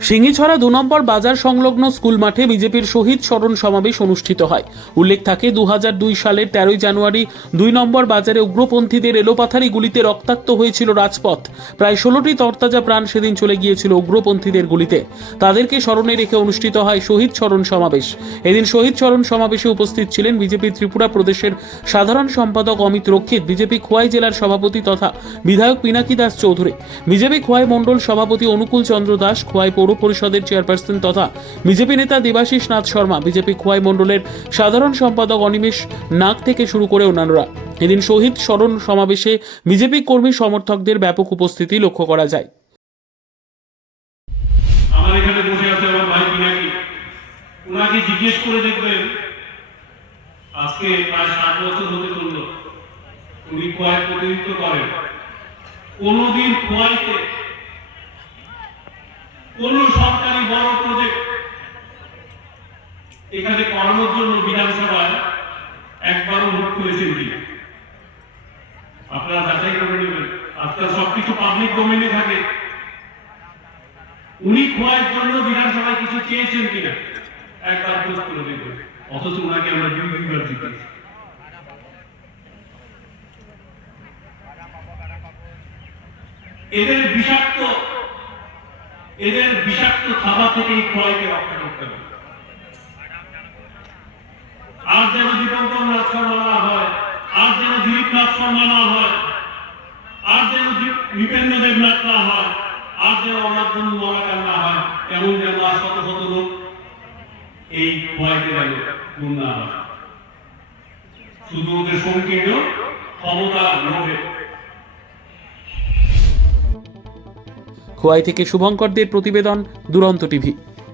সিঙ্গিছড়া দু নম্বর বাজার সংলগ্ন স্কুল মাঠে বিজেপির শহীদ স্মরণ সমাবেশ অনুষ্ঠিত হয়। উল্লেখ থাকে দু সালের তেরোই জানুয়ারি দুই নম্বর বাজারে উগ্রপন্থীদের এলোপাথারি গুলিতে রক্তাক্ত হয়েছিল রাজপথ। প্রায় ষোলোটি তরতাজা প্রাণ সেদিন চলে গিয়েছিল উগ্রপন্থীদের গুলিতে। তাদেরকে স্মরণে রেখে অনুষ্ঠিত হয় শহীদ স্মরণ সমাবেশ। এদিন শহীদ স্মরণ সমাবেশে উপস্থিত ছিলেন বিজেপি ত্রিপুরা প্রদেশের সাধারণ সম্পাদক অমিত রক্ষিত, বিজেপি খোয়াই জেলার সভাপতি তথা বিধায়ক পিনাকি দাস চৌধুরী, বিজেপি খোয়াই মণ্ডল সভাপতি অনুকূল চন্দ্র দাস, খোয়াই পৌর পরিষদের চেয়ারপারসন তথা বিজেপি নেতা দেবাশিস নাথ শর্মা, বিজেপি খোয়াই মণ্ডলের সাধারণ সম্পাদক অনিমেষ নাগ থেকে শুরু করে অন্যান্যরা। এদিন শহীদ স্মরণ সমাবেশে বিজেপি কর্মী সমর্থকদের ব্যাপক উপস্থিতি লক্ষ্য করা যায়। আমার এখানে বসে আছে আমার ভাই পিনাকি। ওনাকে জিজ্ঞেস করে দেখবেন, আজকে প্রায় বছর হতে চলল। উনি প্রতিনিধিত্ব করেন। কোনোদিন খোয়াইতে কোন সরকারি বড় প্রজেক্ট এখানে করানোর জন্য বিধানসভায় একবারও ভোট করেছেন কি? আপনারা যাচাই করে নেবেন। আজকাল সবকিছু পাবলিক ডোমেনে থাকে। উনি খোয়ার জন্য বিধানসভায় কিছু চেয়েছেন কিনা? একবার খোঁজ করে দেখবেন অথচ ওনাকে আমরা দুই, দুইবার জিতেছি। এদের বিষাক্ত এদের বিষাক্ত থাবা থেকে এই রক্ষা করতে হবে। আর যেন দীপঙ্কর নাথ না হয়, আর যেন দিলীপ শর্মা না হয়, আর যেন নৃপেন্দ্র দেবনাথ না হয়, আর যেন অনাথ বন্ধু মরাকার না হয়, এমন যেন আর শত শত লোক এই ভয়কে গেল না হয়। শুধু ওদের সংকীর্ণ ক্ষমতা লোভে। খোয়াই থেকে শুভঙ্কর শুভঙ্করদের প্রতিবেদন দুরন্ত টিভি।